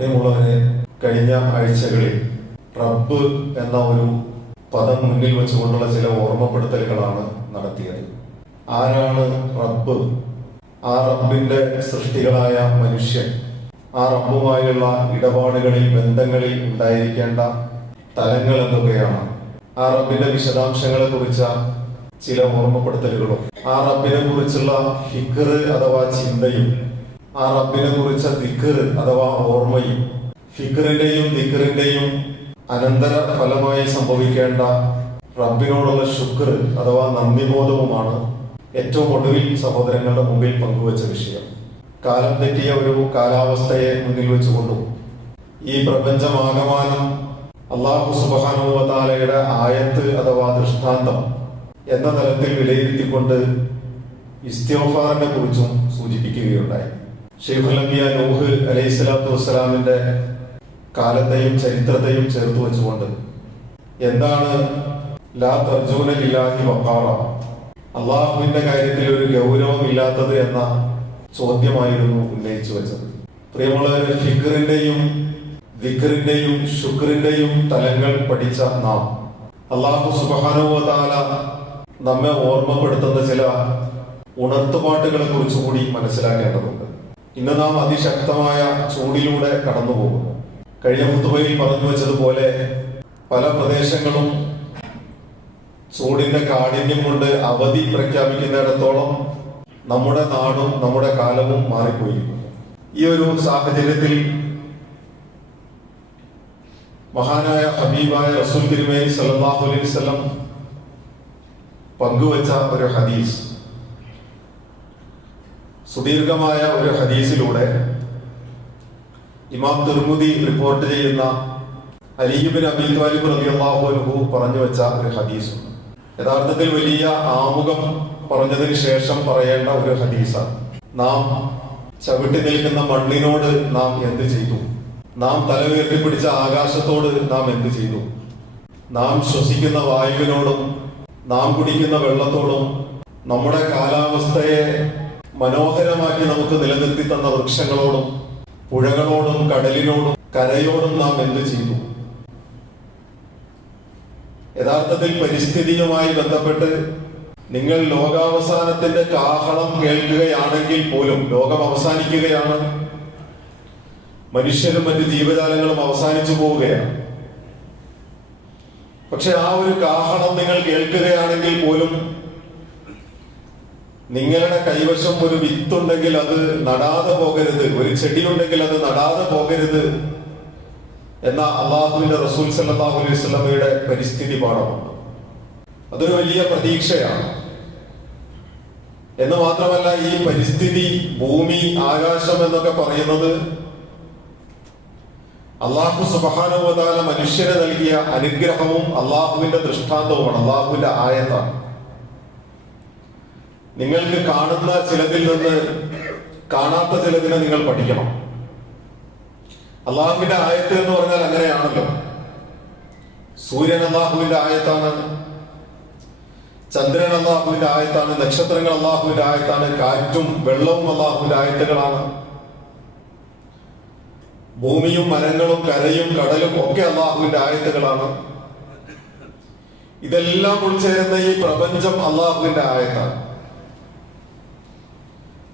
പ്രിയമുള്ളവരെ, കഴിഞ്ഞ ആഴ്ചകളിൽ റബ്ബ് എന്ന ഒരു പദം മുന്നിൽ വെച്ചുകൊണ്ടുള്ള ചില ഓർമ്മപ്പെടുത്തലുകളാണ് നടത്തിയത്. ആരാണ് റബ്ബ്? ആ റബ്ബിന്റെ സൃഷ്ടികളായ മനുഷ്യൻ, ആ റബ്ബുമായുള്ള ഇടപാടുകളിൽ, ബന്ധങ്ങളിൽ ഉണ്ടായിരിക്കേണ്ട തലങ്ങൾ എന്തൊക്കെയാണ്? ആ റബ്ബിന്റെ വിശദാംശങ്ങളെ കുറിച്ച ചില ഓർമ്മപ്പെടുത്തലുകളും, ആ റബ്ബിനെ കുറിച്ചുള്ള ഫിക്ർ അഥവാ ചിന്തയും, ആ റബ്ബിനെ കുറിച്ച ദിക്ർ അഥവാ ഓർമ്മയും, ഫിക്റിന്റെയും ദിക്റിന്റെയും അനന്തര ഫലമായി സംഭവിക്കേണ്ട റബ്ബിനോടുള്ള ശുക്ർ അഥവാ നന്ദിബോധവുമാണ് ഏറ്റവും ഒടുവിൽ സഹോദരങ്ങളുടെ മുമ്പിൽ പങ്കുവച്ച വിഷയം. കാലം തെറ്റിയ ഒരു കാലാവസ്ഥയെ മുന്നിൽ വെച്ചുകൊണ്ടും ഈ പ്രപഞ്ചമാകമാനം അല്ലാഹു സുബ്ഹാനഹു വ തആലയുടെ ആയത്ത് അഥവാ ദൃഷ്ടാന്തം എന്ന തലത്തിൽ വിലയിരുത്തിക്കൊണ്ട് ഇസ്തിഗ്ഫാറിനെ കുറിച്ചും സൂചിപ്പിക്കുകയുണ്ടായി. ശൈഖുൽ അംബിയ നൂഹ് അലൈഹിസ്സലാത്തു വസ്സലാമിന്റെ കാലത്തെയും ചരിത്രത്തെയും ചേർത്ത് വെച്ചുകൊണ്ട് എന്താണ് ലാ തർജൂന ലില്ലാഹി വഖാറ, അള്ളാഹുവിന്റെ കാര്യത്തിൽ ഒരു ഗൗരവമില്ലാത്തത് എന്ന ചോദ്യമായിരുന്നു ഉന്നയിച്ചു വെച്ചത്. പ്രിയമുള്ളവരെ, ഫിക്റിന്റെയും ദിക്റിന്റെയും ശുക്റിന്റെയും തലങ്ങൾ പഠിച്ച നാം അല്ലാഹു സുബ്ഹാനഹു വ തആല നമ്മെ ഓർമ്മപ്പെടുത്തുന്ന ചില ഉണർത്തുപാട്ടുകളെ കുറിച്ച് കൂടി മനസ്സിലാക്കേണ്ടതുണ്ട്. ഇന്ന് നാം അതിശക്തമായ ചൂടിലൂടെ കടന്നു പോകുന്നു. കഴിഞ്ഞ ഖുതുബയിൽ പറഞ്ഞു വെച്ചതുപോലെ പല പ്രദേശങ്ങളും ചൂടിന്റെ കാഠിന്യം കൊണ്ട് അവധി പ്രഖ്യാപിക്കുന്നിടത്തോളം നമ്മുടെ നാടും നമ്മുടെ കാലവും മാറിപ്പോയിരിക്കുന്നു. ഈ ഒരു സാഹചര്യത്തിൽ മഹാനായ ഹബീബായ റസൂൽ തിരുമേനി സല്ലല്ലാഹു അലൈഹി വസല്ലം പങ്കുവച്ച ഒരു ഹദീസ്, സുദീർഘമായ ഒരു ഹദീസിലൂടെ ഇമാം തിർമിദി റിപ്പോർട്ട് ചെയ്യുന്ന അലി ഇബ്നു അബീ ത്വാലിബ് റളിയല്ലാഹു അൻഹു പറഞ്ഞു വെച്ച ഒരു ഹദീസ്. യഥാർത്ഥത്തിൽ വലിയ ആമുഖം പറഞ്ഞതിന് ശേഷം പറയേണ്ട ഒരു ഹദീസാണ്. നാം ചവിട്ടി നിൽക്കുന്ന മണ്ണിനോട് നാം എന്ത് ചെയ്തു? നാം തല ഉയർത്തിപ്പിടിച്ച ആകാശത്തോട് നാം എന്ത് ചെയ്തു? നാം ശ്വസിക്കുന്ന വായുവിനോടും നാം കുടിക്കുന്ന വെള്ളത്തോടും നമ്മുടെ കാലാവസ്ഥയെ മനോഹരമാക്കി നമുക്ക് നിലനിർത്തി തന്ന വൃക്ഷങ്ങളോടും പുഴകളോടും കടലിനോടും കരയോടും നാം എന്ത് ചെയ്തു? യഥാർത്ഥത്തിൽ പരിസ്ഥിതിയുമായി ബന്ധപ്പെട്ട് നിങ്ങൾ ലോകാവസാനത്തിന്റെ കാഹളം കേൾക്കുകയാണെങ്കിൽ പോലും, ലോകം അവസാനിക്കുകയാണ്, മനുഷ്യരും മറ്റ് ജീവജാലങ്ങളും അവസാനിച്ചു പോവുകയാണ്. പക്ഷെ ആ ഒരു കാഹളം നിങ്ങൾ കേൾക്കുകയാണെങ്കിൽ പോലും നിങ്ങളുടെ കൈവശം ഒരു വിത്തുണ്ടെങ്കിൽ അത് നടാതെ പോകരുത്, ഒരു ചെടിയുണ്ടെങ്കിൽ അത് നടാതെ പോകരുത് എന്ന അള്ളാഹുവിന്റെ റസൂൽ സല്ലല്ലാഹു അലൈഹി വസല്ലമയുടെ പരിസ്ഥിതി പാഠമുണ്ട്. അതൊരു വലിയ പ്രതീക്ഷയാണ്. എന്ന് മാത്രമല്ല, ഈ പരിസ്ഥിതി, ഭൂമി, ആകാശം എന്നൊക്കെ പറയുന്നത് അല്ലാഹു സുബ്ഹാനഹു വ തആല മനുഷ്യന് നൽകിയ അനുഗ്രഹവും അള്ളാഹുവിന്റെ ദൃഷ്ടാന്തവുമാണ്, അള്ളാഹുവിന്റെ ആയത്താണ്. നിങ്ങൾക്ക് കാണുന്ന ചിലതിൽ നിന്ന് കാണാത്ത ചിലതിനെ നിങ്ങൾ പഠിക്കണം. അള്ളാഹുവിന്റെ ആയത്ത് എന്ന് പറഞ്ഞാൽ അങ്ങനെയാണല്ലോ. സൂര്യൻ അള്ളാഹുവിന്റെ ആയത്താണ്, ചന്ദ്രൻ അള്ളാഹുവിന്റെ ആയത്താണ്, നക്ഷത്രങ്ങൾ അള്ളാഹുവിന്റെ ആയത്താണ്, കാറ്റും വെള്ളവും അള്ളാഹുവിന്റെ ആയത്തുകളാണ്, ഭൂമിയും മരങ്ങളും കരയും കടലും ഒക്കെ അള്ളാഹുവിന്റെ ആയത്തുകളാണ്. ഇതെല്ലാം ഉൾച്ചേരുന്ന ഈ പ്രപഞ്ചം അള്ളാഹുവിന്റെ ആയത്താണ്.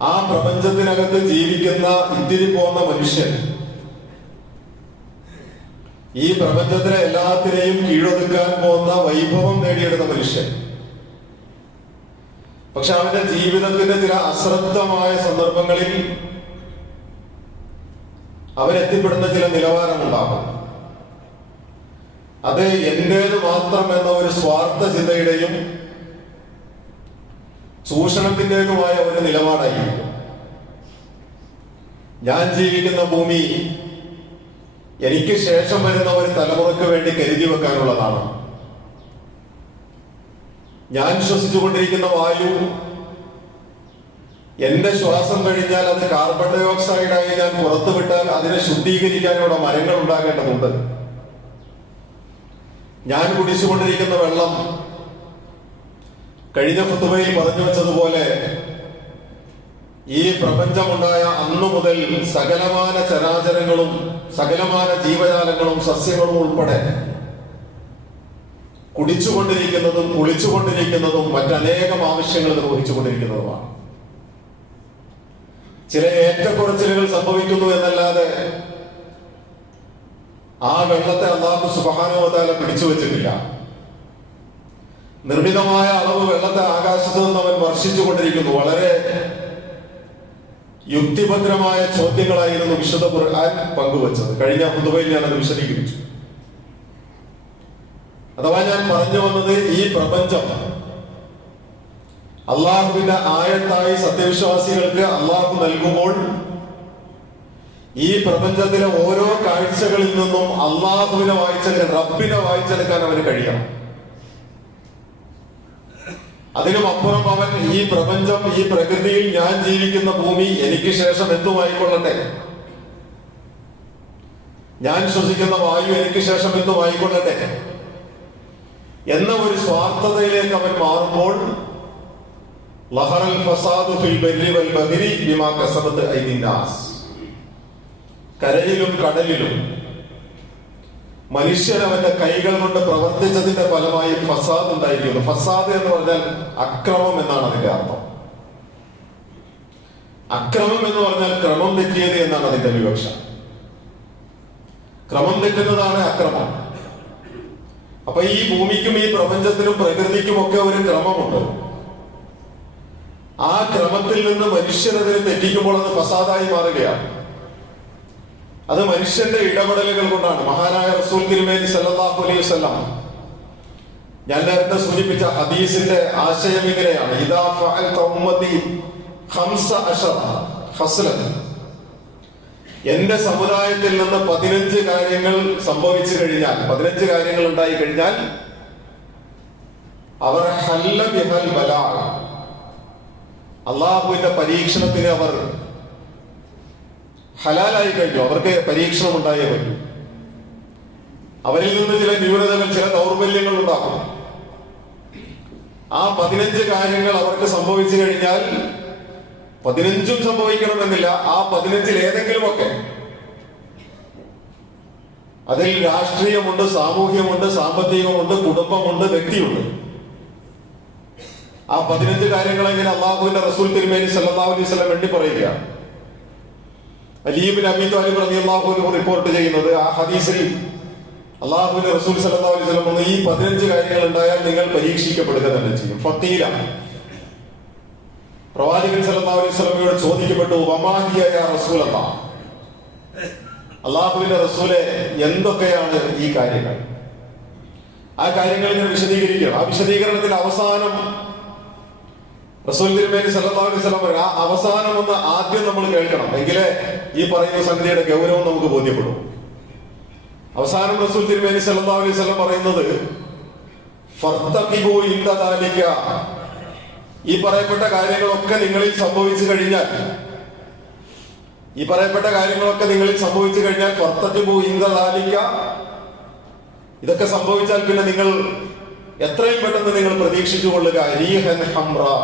ആ പ്രപഞ്ചത്തിനകത്ത് ജീവിക്കുന്ന ഇത്തിരി പോന്ന മനുഷ്യൻ, ഈ പ്രപഞ്ചത്തിലെ എല്ലാത്തിനെയും കീഴൊതുക്കാൻ പോകുന്ന വൈഭവം നേടിയെടുത്ത മനുഷ്യൻ, പക്ഷെ അവന്റെ ജീവിതത്തിന്റെ ചില അശ്രദ്ധമായ സന്ദർഭങ്ങളിൽ അവരെത്തിപ്പെടുന്ന ചില നിലവാരമുണ്ടാകും. അത് എന്റേത് മാത്രം എന്ന ഒരു സ്വാർത്ഥ ചിന്തയുടെയും ചൂഷണത്തിൻ്റെതുമായ ഒരു നിലപാടായിരിക്കും. ഞാൻ ജീവിക്കുന്ന ഭൂമി എനിക്ക് ശേഷം വരുന്ന ഒരു തലമുറയ്ക്ക് വേണ്ടി കരുതി വെക്കാനുള്ളതാണ്. ഞാൻ ശ്വസിച്ചുകൊണ്ടിരിക്കുന്ന വായു എന്റെ ശ്വാസം കഴിഞ്ഞാൽ അത് കാർബൺ ഡൈ ഓക്സൈഡായി ഞാൻ പുറത്തുവിട്ടാൽ അതിനെ ശുദ്ധീകരിക്കാനുള്ള മരങ്ങൾ ഉണ്ടാകേണ്ടതുണ്ട്. ഞാൻ കുടിച്ചുകൊണ്ടിരിക്കുന്ന വെള്ളം കഴിഞ്ഞ ഖുതുബയിൽ പറഞ്ഞു വെച്ചതുപോലെ ഈ പ്രപഞ്ചമുണ്ടായ അന്നു മുതൽ സകലമാന ചരാചരങ്ങളും സകലമാന ജീവജാലങ്ങളും സസ്യങ്ങളും ഉൾപ്പെടെ കുടിച്ചുകൊണ്ടിരിക്കുന്നതും കുളിച്ചുകൊണ്ടിരിക്കുന്നതും മറ്റനേകം ആവശ്യങ്ങൾ നിർവഹിച്ചുകൊണ്ടിരിക്കുന്നതുമാണ്. ചില ഏറ്റക്കുറച്ചിലുകൾ സംഭവിക്കുന്നു എന്നല്ലാതെ ആ വെള്ളത്തെ അല്ലാഹു സുബ്ഹാനഹു വ തആല പിടിച്ചു വെച്ചിട്ടില്ല. നിർമ്മിതമായ അളവ് വെള്ളത്തെ ആകാശത്ത് നിന്ന് അവൻ വർഷിച്ചുകൊണ്ടിരിക്കുന്നു. വളരെ യുക്തിഭദ്രമായ ചോദ്യങ്ങളായിരുന്നു വിശുദ്ധ ഖുർആൻ പങ്കുവച്ചത്. കഴിഞ്ഞ ഖുതുബയിൽ ഞാൻ അത് വിശദീകരിച്ചു. അഥവാ ഞാൻ പറഞ്ഞു വന്നത്, ഈ പ്രപഞ്ചം അള്ളാഹുവിന്റെ ആയത്തായി സത്യവിശ്വാസികൾക്ക് അള്ളാഹു നൽകുമ്പോൾ ഈ പ്രപഞ്ചത്തിലെ ഓരോ കാഴ്ചകളിൽ നിന്നും അള്ളാഹുവിനെ വായിച്ചെടുക്കാൻ, റബ്ബിനെ വായിച്ചെടുക്കാൻ അവന് കഴിയണം. അതിനും അപ്പുറം അവൻ ഈ പ്രപഞ്ചം, ഈ പ്രകൃതിയിൽ ഞാൻ ജീവിക്കുന്ന ഭൂമി എനിക്ക് ശേഷം എന്തുമായിക്കൊള്ളട്ടെ, ഞാൻ ശ്വസിക്കുന്ന വായു എനിക്ക് ശേഷം എന്തുമായിക്കൊള്ളട്ടെ എന്ന ഒരു സ്വാർത്ഥതയിലേക്ക് അവൻ മാറുമ്പോൾ ലഹറൽ ഫസാദു ഫിൽ ബർരി വൽ ബഹരി ബിമാ കസബത് ഐദിൻ നാസ്, കരയിലും കടലിലും മനുഷ്യൻ അവന്റെ കൈകൾ കൊണ്ട് പ്രവർത്തിച്ചതിന്റെ ഫലമായി ഫസാദ് ഉണ്ടായിരിക്കുന്നു. ഫസാദ് എന്ന് പറഞ്ഞാൽ അക്രമം എന്നാണ് അതിന്റെ അർത്ഥം. അക്രമം എന്ന് പറഞ്ഞാൽ ക്രമം തെറ്റിയത് എന്നാണ് അതിന്റെ വിവക്ഷ. ക്രമം തെറ്റുന്നതാണ് അക്രമം. അപ്പൊ ഈ ഭൂമിക്കും ഈ പ്രപഞ്ചത്തിനും പ്രകൃതിക്കും ഒക്കെ ഒരു ക്രമമുണ്ട്. ആ ക്രമത്തിൽ നിന്ന് മനുഷ്യരതിനെ തെറ്റിക്കുമ്പോൾ അത് ഫസാദായി മാറുകയാണ്. അത് മനുഷ്യന്റെ ഇടപെടലുകൾ കൊണ്ടാണ്. മഹാനായ റസൂൽ തിരുമേനി സല്ലല്ലാഹു അലൈഹി വസല്ലം, ഞാൻ നേരത്തെ സൂചിപ്പിച്ച ഹദീസിന്റെ ആശയം ഇങ്ങനെയാണ്: ഇദാ ഫഅൽത ഉമ്മതി 15 ഖസ്ലൻ, എന്റെ സമുദായത്തിൽ നിന്ന് 15 കാര്യങ്ങൾ സംഭവിച്ചു കഴിഞ്ഞാൽ, 15 കാര്യങ്ങൾ ഉണ്ടായി കഴിഞ്ഞാൽ അവർ ഹല്ല ബിഹൽ ബലാ, അള്ളാഹുവിന്റെ പരീക്ഷണത്തിന് അവർ ഹലാലായി കഴിഞ്ഞു. അവർക്ക് പരീക്ഷണം ഉണ്ടായേ പറ്റൂ. അവരിൽ നിന്ന് ചില ന്യൂനതകൾ, ചില ദൗർബല്യങ്ങൾ ഉണ്ടാകും. ആ 15 കാര്യങ്ങൾ അവർക്ക് സംഭവിച്ചു കഴിഞ്ഞാൽ, 15ഉം സംഭവിക്കണമെന്നില്ല, ആ 15ൽ ഏതെങ്കിലുമൊക്കെ, അതിൽ രാഷ്ട്രീയമുണ്ട്, സാമൂഹ്യമുണ്ട്, സാമ്പത്തികമുണ്ട്, കുടുംബമുണ്ട്, വ്യക്തിയുണ്ട്. ആ 15 കാര്യങ്ങൾ എങ്ങനെ അള്ളാഹുവിന്റെ റസൂൽ തിരുമേനി സല്ലല്ലാഹു അലൈഹി വസല്ലം എണ്ണി പറയുകയാണ്. അലി ഇബ്നു അബീ ത്വാലിബ് റളിയല്ലാഹു അൻഹു റിപ്പോർട്ട് ചെയ്യുന്നത്, ആ ഹദീസിൽ അള്ളാഹുവിന്റെ റസൂൽ സല്ലല്ലാഹു അലൈഹി വസല്ലം പറഞ്ഞു, ഈ 15 കാര്യങ്ങൾ ഉണ്ടായാൽ നിങ്ങൾ പരീക്ഷിക്കപ്പെടുക തന്നെ ചെയ്യും. ഫഖീല, പ്രവാചകൻ സല്ലല്ലാഹു അലൈഹി വസല്ലമയോട് ചോദിക്കപ്പെട്ടു, വമാ ഹിയ യാ റസൂലല്ലാഹ്, അള്ളാഹുവിന്റെ റസൂലെ എന്തൊക്കെയാണ് ഈ കാര്യങ്ങൾ? ആ കാര്യങ്ങൾ ഇങ്ങനെ വിശദീകരിക്കണം. ആ വിശദീകരണത്തിന്റെ അവസാനം റസൂൽ തിരുമേനി സല്ലല്ലാഹു അലൈഹി വസല്ലം പറഞ്ഞു, ആ അവസാനം ഒന്ന് ആദ്യം നമ്മൾ കേൾക്കണം, എങ്കിലേ ഈ പറയുന്ന സംഗതിയുടെ ഗൗരവം നമുക്ക് ബോധ്യപ്പെടും. അവസാനം റസൂൽ തിരുമേനി സല്ലല്ലാഹു അലൈഹി വസല്ലം പറയുന്നത്, ഫർതഖിബു ഇൻദ ദാലിക, ഈ പറയപ്പെട്ട കാര്യങ്ങളൊക്കെ നിങ്ങളിൽ സംഭവിച്ചു കഴിഞ്ഞാൽ, ഈ പറയപ്പെട്ട കാര്യങ്ങളൊക്കെ നിങ്ങളിൽ സംഭവിച്ചു കഴിഞ്ഞാൽ, ഫർതഖിബു ഇൻദ ദാലിക, ഇതൊക്കെ സംഭവിച്ചാൽ പിന്നെ നിങ്ങൾ എത്രയും പെട്ടെന്ന് നിങ്ങൾ പ്രതീക്ഷിച്ചു കൊള്ളുക, റീഹൻ ഹംറാ,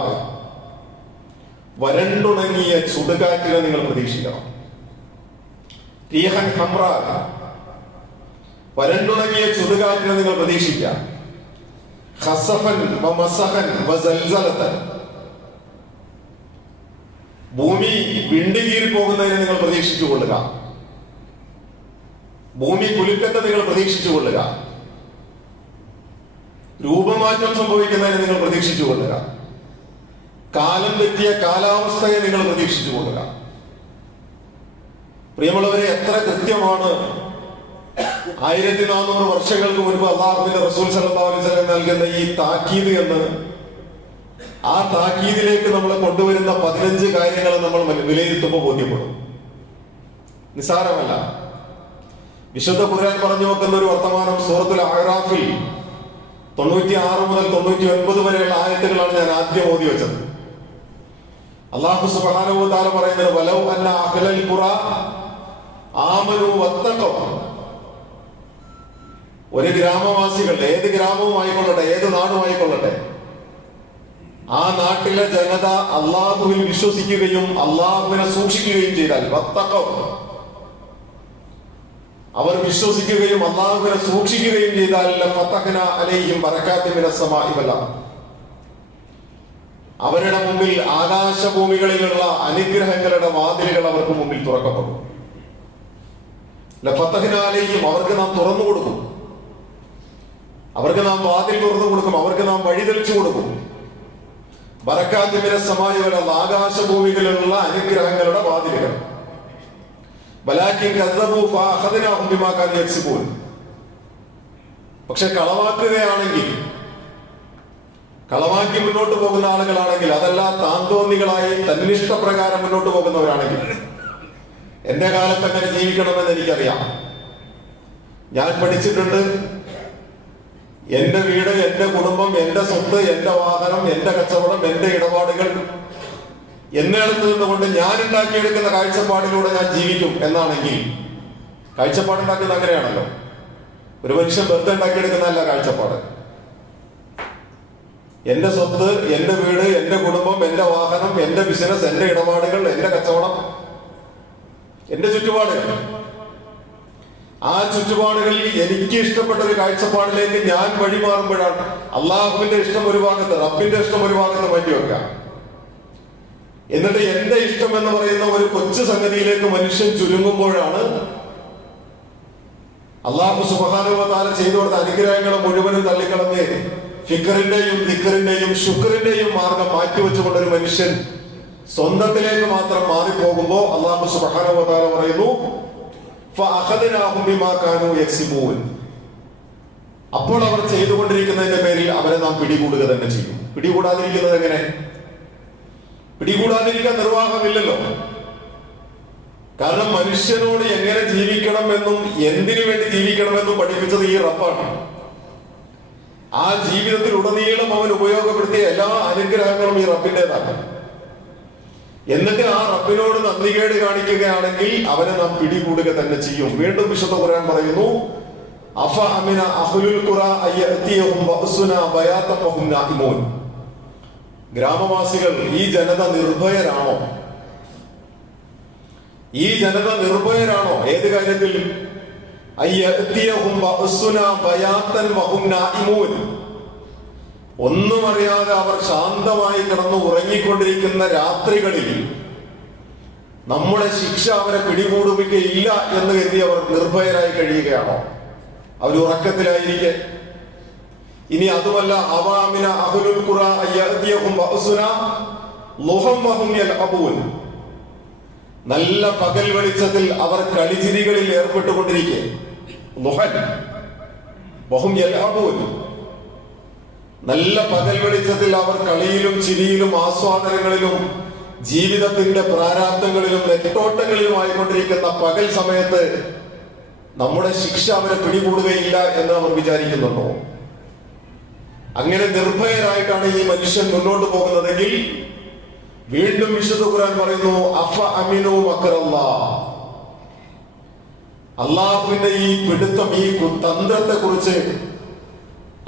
വരണ്ടുണങ്ങിയ ചുടുകാറ്റിനെ നിങ്ങൾ പ്രതീക്ഷിക്കണം. റീഹൻ ഹംറാ, വരണ്ടുണങ്ങിയ ചുടുകാറ്റിനെ നിങ്ങൾ പ്രതീക്ഷിക്കാം. ഖസഫൻ വമസഹൻ വസൽസലതൻ, ഭൂമി വിണ്ടുകീറി പോകുന്നതിനെ നിങ്ങൾ പ്രതീക്ഷിച്ചു കൊള്ളുക. ഭൂമി കുലുക്കത്തെ നിങ്ങൾ പ്രതീക്ഷിച്ചു കൊള്ളുക. രൂപമാറ്റം സംഭവിക്കുന്നതിനെ നിങ്ങൾ പ്രതീക്ഷിച്ചു കൊള്ളുക. കാലം തെറ്റിയ കാലാവസ്ഥയെ നിങ്ങൾ പ്രതീക്ഷിച്ചു കൊള്ളുക. പ്രിയമുള്ളവരെ, എത്ര കൃത്യമാണ് 1400 വർഷങ്ങൾക്ക് മുൻപ് അള്ളാഹുവിന്റെ റസൂൽ സല്ലല്ലാഹു അലൈഹി വസല്ലം നൽകുന്ന ഈ താക്കീത് എന്ന്. ആ താക്കീതിലേക്ക് നമ്മളെ കൊണ്ടുവരുന്ന 15 കാര്യങ്ങൾ നമ്മൾ വിലയിരുത്തുമ്പോൾ ബോധ്യപ്പെടും. നിസ്സാരമല്ല. വിശുദ്ധ ഖുർആൻ പറഞ്ഞു വെക്കുന്ന ഒരു വർത്തമാനം സൂറത്തുൽ അഅറാഫിൽ 96 മുതൽ 99 വരെയുള്ള ആയത്തുകളാണ് ഞാൻ ആദ്യം ഓതി വെച്ചത്. അല്ലാഹു സുബ്ഹാനഹു വ തആല പറയുന്നത്, വലൗ അന്ന അഹ്ലൽ ഖുറ ആമനു വത്തഖൗ, ഒരു ഗ്രാമവാസികൾ, ഏത് ഗ്രാമവും ആയിക്കൊള്ളട്ടെ, ഏത് നാടും ആയിക്കൊള്ളട്ടെ, ആ നാട്ടിലെ ജനത അള്ളാഹുവിൽ വിശ്വസിക്കുകയും അള്ളാഹുവിനെ സൂക്ഷിക്കുകയും ചെയ്താൽ, അവർ വിശ്വസിക്കുകയും അള്ളാഹുവിനെ സൂക്ഷിക്കുകയും ചെയ്താൽ ഫതഹ്ന അലൈഹിം ബറകാത്തിൻ മിനസ് സമാഇ വൽ അർദ്, അവരുടെ മുമ്പിൽ ആകാശഭൂമികളിലുള്ള അനുഗ്രഹങ്ങളുടെ വാതിലുകൾ അവർക്ക് മുമ്പിൽ തുറക്കപ്പെടും. ഫതഹ്ന അലൈഹിം, അവർക്ക് നാം തുറന്നു കൊടുക്കും, അവർക്ക് നാം വാതിൽ തുറന്നു കൊടുക്കും, അവർക്ക് നാം വഴി തെളിച്ചു കൊടുക്കും. ബറകാത്തിൻ മിനസ് സമാഇ വൽ അർദ്, ആകാശഭൂമികളിലുള്ള അനുഗ്രഹങ്ങളുടെ വാതിലുകൾ. വലാകിൻ കസ്സബൂ ഫഅഖദ്നാഹും ബിമാ കാനൂ യക്സിബൂൻ, പക്ഷെ കളവാക്കുകയാണെങ്കിൽ, കളവാക്കി മുന്നോട്ട് പോകുന്ന ആളുകളാണെങ്കിൽ, അതല്ല താന്തോന്നികളായി തന്നിഷ്ടപ്രകാരം മുന്നോട്ട് പോകുന്നവരാണെങ്കിൽ, എന്റെ കാലത്ത് അങ്ങനെ ജീവിക്കണമെന്ന് എനിക്കറിയാം, ഞാൻ പഠിച്ചിട്ടുണ്ട്, എന്റെ വീട്, എന്റെ കുടുംബം, എന്റെ സ്വത്ത്, എന്റെ വാഹനം, എന്റെ കച്ചവടം, എന്റെ ഇടപാടുകൾ എന്നിടത്ത് നിന്നുകൊണ്ട് ഞാൻ ഉണ്ടാക്കിയെടുക്കുന്ന കാഴ്ചപ്പാടിലൂടെ ഞാൻ ജീവിക്കും എന്നാണെങ്കിൽ, കാഴ്ചപ്പാടുണ്ടാക്കുന്നത് അങ്ങനെയാണല്ലോ, ഒരു മനുഷ്യൻ വെറുതെ ഉണ്ടാക്കിയെടുക്കുന്നതല്ല കാഴ്ചപ്പാട്. എന്റെ സ്വത്ത്, എന്റെ വീട്, എന്റെ കുടുംബം, എന്റെ വാഹനം, എന്റെ ബിസിനസ്, എന്റെ ഇടപാടുകൾ, എന്റെ കച്ചവടം, എന്റെ ചുറ്റുപാടുകൾ, ആ ചുറ്റുപാടുകളിൽ എനിക്ക് ഇഷ്ടപ്പെട്ട ഒരു കാഴ്ചപ്പാടിലേക്ക് ഞാൻ വഴിമാറുമ്പോഴാണ് അള്ളാഹുവിന്റെ ഇഷ്ടം ഒരു ഭാഗത്ത്, റബ്ബിന്റെ ഇഷ്ടം ഒരു ഭാഗത്ത് മാറ്റിവെക്കാം. എന്നിട്ട് എന്റെ ഇഷ്ടം എന്ന് പറയുന്ന ഒരു കൊച്ചു സംഗതിയിലേക്ക് മനുഷ്യൻ ചുരുങ്ങുമ്പോഴാണ് അള്ളാഹു സുബ്ഹാനഹു വ തആല ചെയ്തു കൊടുത്ത അനുഗ്രഹങ്ങളെ മുഴുവനും തള്ളിക്കളഞ്ഞ് ഫിക്റിന്റെയും ദിക്റിന്റെയും ശുക്റിന്റെയും മാർഗം മാറ്റിവെച്ചുകൊണ്ട് ഒരു മനുഷ്യൻ സ്വന്തത്തിലേക്ക് മാത്രം മാറിപ്പോകുമ്പോ അള്ളാഹു സുബ്ഹാനഹു വ തആല പറയുന്നു, ഫഅഖദ്നാഹും ബിമാ കാനൂ യക്സിബൂൻ, അപ്പോൾ അവർ ചെയ്തുകൊണ്ടിരിക്കുന്നതിന്റെ പേരിൽ അവരെ നാം പിടികൂടുക തന്നെ ചെയ്യും. പിടികൂടാതിരിക്കുന്നത് എങ്ങനെ? പിടികൂടാതിരിക്കാൻ നിർവാഹമില്ലല്ലോ. കാരണം മനുഷ്യനോട് എങ്ങനെ ജീവിക്കണമെന്നും എന്തിനു വേണ്ടി ജീവിക്കണമെന്നും പഠിപ്പിച്ചത് ഈ റബ്ബാണ്. ആ ജീവിതത്തിൽ ഉടനീളം അവൻ ഉപയോഗപ്പെടുത്തിയ എല്ലാ അനുഗ്രഹങ്ങളും ഈ റബ്ബിന്റേതാണ്. എന്നിട്ട് ആ റബ്ബിനോട് നന്ദികേട് കാണിക്കുകയാണെങ്കിൽ അവനെ നാം പിടികൂടുക തന്നെ ചെയ്യും. വീണ്ടും വിശുദ്ധ ഖുർആൻ പറയുന്നു, അഫ അമിന അഹ്ലുൽ ഖുറാ അയഅതിയഹും ബഅസുനാ ബയാതൻ വഹും നാഇമൂൻ, ഗ്രാമവാസികൾ, ഈ ജനത നിർഭയരാണോ? ഈ ജനത നിർഭയരാണോ? ഏത് കാര്യത്തിൽ? അയ്യഅതിയഹും ബഅസുനാ ബയാതൻ വഹും നാഇമൂൻ, ഒന്നും അറിയാതെ അവർ ശാന്തമായി കിടന്ന് ഉറങ്ങിക്കൊണ്ടിരിക്കുന്ന രാത്രികളിൽ നമ്മുടെ ശിക്ഷ അവരെ പിടികൂടുകയില്ല എന്ന് കരുതി അവർ നിർഭയരായി കഴിയുകയാണോ? അവർ ഉറക്കത്തിലായിരിക്കെ. ഇനി അതുമല്ല, അവാമിന അഹ്ലുൽ ഖുറാ അയഅതിയഹും ബഅസുനാ ളുഹം വഹും യൽഅബൂൻ, നല്ല പകൽ വെളിച്ചത്തിൽ അവർ കളിചിരികളിൽ ഏർപ്പെട്ടുകൊണ്ടിരിക്കെ. ളുഹൻ വഹും യൽഅബൂൻ, നല്ല പകൽ വെളിച്ചത്തിൽ അവർ കളിയിലും ചിരിയിലും ആസ്വാദനങ്ങളിലും ജീവിതത്തിന്റെ പ്രാരാബ്ദങ്ങളിലും നെട്ടോട്ടങ്ങളിലുമായിക്കൊണ്ടിരിക്കുന്ന പകൽ സമയത്ത് നമ്മുടെ ശിക്ഷ അവരെ പിടികൂടുകയില്ല എന്ന് അവർ വിചാരിക്കുന്നുണ്ടോ? അങ്ങനെ നിർഭയരായിട്ടാണ് ഈ മനുഷ്യൻ മുന്നോട്ട് പോകുന്നതെങ്കിൽ വീണ്ടും വിശുദ്ധ ഖുർആൻ പറയുന്നു, അഫ അമിനു മക്റല്ലാഹ്, അള്ളാഹുവിന്റെ ഈ പിടുത്തം, ഈ തന്ത്രത്തെ കുറിച്ച്